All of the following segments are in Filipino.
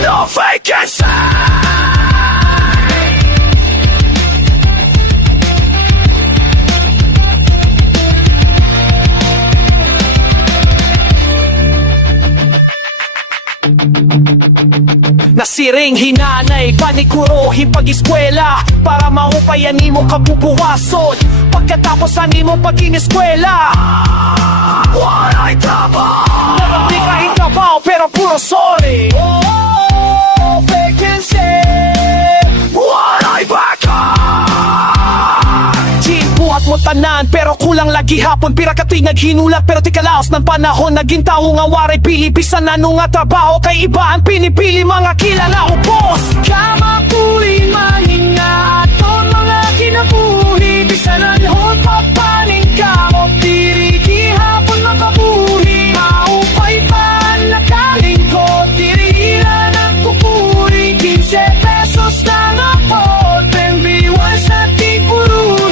No vacancy. Nasiring hinanay, panikurohin pag-eskwela para mahupayan mo kabubuwason. Pagkatapos mo pag-ineskwela, wala'y trabaho. Marami kahit trabaho pero puro sorry. Oh, vacancy, wala'y baka. Buhat mo tanan pero kulang lagi hapon. Pira ka tuwing naghinulat pero di kalaos ng panahon. Naging tao nga waray pili, bisan ano nga trabaho. Kay iba ang pinipili mga kilala o boss. Kamapuli maninga aton mga kinabuhi. Bisan anhon papaning ka o dirigi hapon makabuhi. Maupay pa nakalingkod, dirihiran at kupuri. 15 pesos lang ako, 10 viewers na tipuruhi.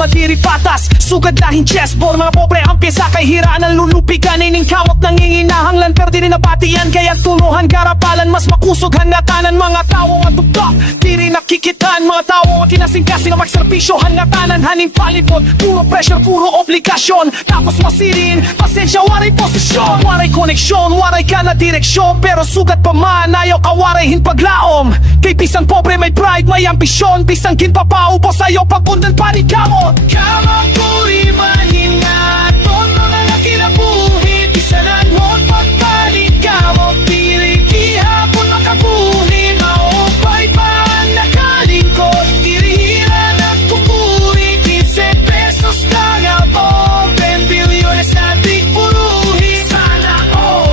Madiri patas, sugad dahil chessboard. Mga pobre ang pyesa kay hiraan ang lulupigan. Ining kamot nanginginahanglan pero di rin nabatian. Kaya tunuhan karapalan, mas makusog hangatanan. Mga tao matugtok, di rin nakikitaan. Mga tao kinasing-kasing ang magservisyo. Hangatanan, haning palipot, puro pressure, puro obligasyon. Tapos masirin, pasensya, waray posisyon. Waray koneksyon, waray ka na direksyon. Pero sugat pa man, ayaw kawarayin paglaom. Kay pisang pobre may pride, may ambisyon. Pisang kinpapaubos, ayaw pagundan panikamot. Kamapuri maninga aton mga kinabuhi. Bisanan mo pagpalit ka mo, piriki hapon makabuhi. Maupay pa nakalingkod, dirihiran at kupuri. 15 pesos lang ako, 10 bilyones na tigpuruhi. Sana all.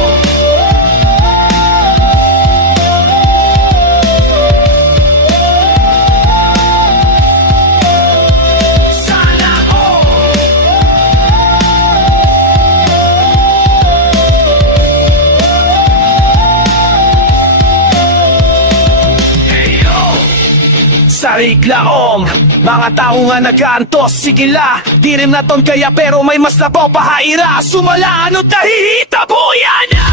Sariglaong mga tao nga nag-aantos, sige la, di rin naton kaya pero may mas labaw pahaira. Sumalaan o tahihita buyan na.